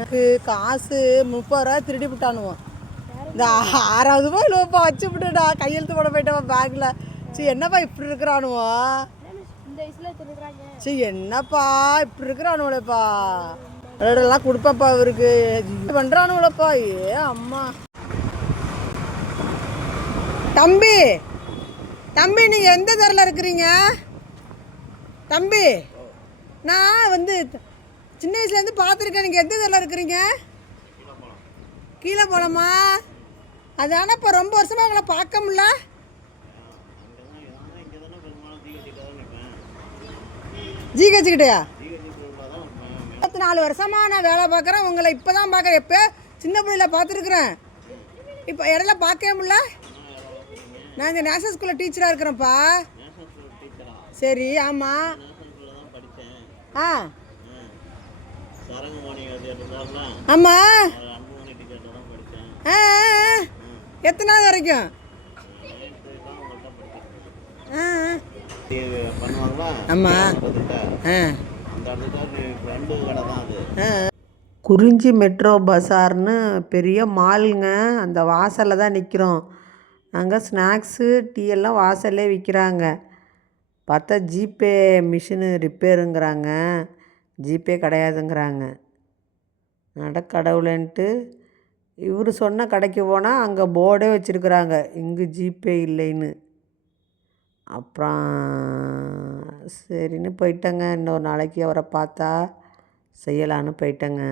எனக்கு காசு 30 ரூபா திருடி விட்டானுவோம். இந்த 6வது ரூபாய் வச்சு விட்டுடா, கையெழுத்து போட போயிட்டவன் பேக்கில். சரி என்னப்பா இப்படி இருக்கிறானுவோ? சரி என்னப்பா இப்படி இருக்கிறானுவலப்பா, எல்லாம் கொடுப்பப்பா இவருக்கு பண்ணுறானுவலப்பா. ஏ அம்மா. தம்பி தம்பி நீங்கள் எந்த தெருவில் இருக்கிறீங்க தம்பி? நான் வந்து சின்ன வயசுலேருந்து பார்த்துருக்கேன். நீங்கள் எந்த தெருவில் இருக்கிறீங்க? கீழே போகலாமா? அது ஆனால் இப்போ ரொம்ப வருஷமாக உங்களை பார்க்க முடியல. ஜிஹெச்சுக்கிட்டயா? 24 வருஷமாக நான் வேலை பார்க்குறேன். உங்களை இப்போ தான் பார்க்குறேன். எப்போ சின்ன பிள்ளையில பார்த்துருக்குறேன். இப்போ இடையில பார்க்கவே முடியல. நான் இந்த நேஷனல் ஸ்கூலில் டீச்சராக இருக்கிறேன்ப்பா. சரி ஆமாம். ஆ ஆமாம். ஆ எத்தனாவது வரைக்கும்? ஆமாம். குறிஞ்சி மெட்ரோ பஸார்னு பெரிய மாலுங்க. அந்த வாசலில் தான் நிற்கிறோம். அங்கே ஸ்நாக்ஸு டீ எல்லாம் வாசல்லே விற்கிறாங்க. பார்த்தா ஜிபே மிஷினு ரிப்பேருங்கிறாங்க, ஜிபே கிடையாதுங்கிறாங்க. கடவுளேன்ட்டு இவர் சொன்ன கடைக்கு போனால் அங்கே போர்டே வச்சுருக்குறாங்க, இங்கு ஜிபே இல்லைன்னு. அப்புறம் சரின்னு போயிட்டேங்க. இன்னொரு நாளைக்கு அவரை பார்த்தா செய்யலான்னு போயிட்டேங்க.